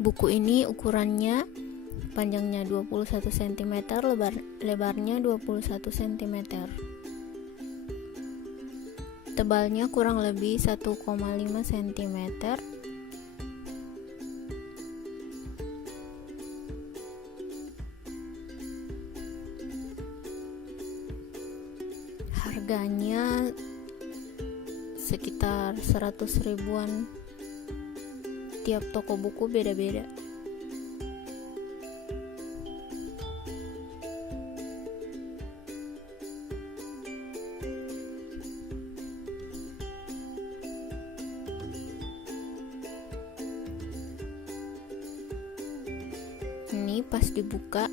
Buku ini ukurannya panjangnya 21 cm, lebarnya 21 cm. Tebalnya kurang lebih 1,5 cm. Harganya sekitar 100 ribuan. Tiap toko buku beda-beda. Ini pas dibuka,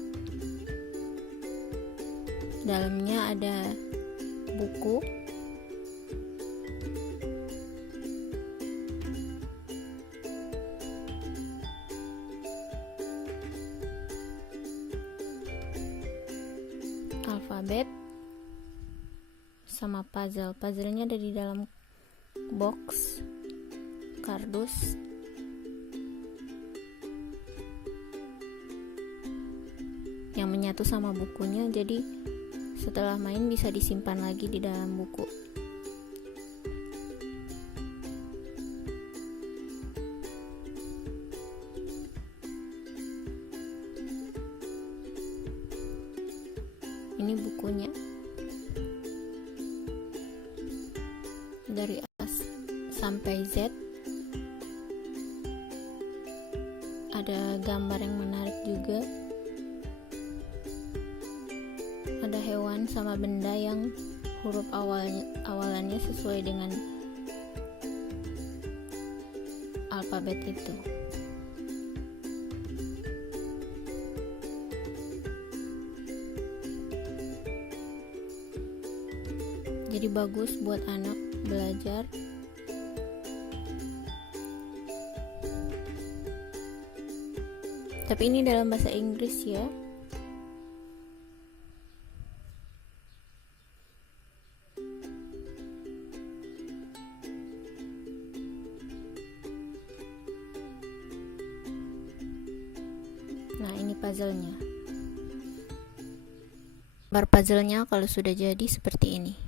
dalamnya ada buku, alfabet, sama puzzle. Puzzle-nya ada di dalam box kardus. Yang menyatu sama bukunya, jadi setelah main bisa disimpan lagi di dalam buku. Ini bukunya dari A sampai Z. Ada gambar yang menarik juga. Ada hewan sama benda yang huruf awalannya sesuai dengan alfabet itu. Jadi bagus buat anak belajar. Tapi ini dalam bahasa Inggris ya. Nah, ini puzzle-nya. Gambar puzzle-nya kalau sudah jadi seperti ini.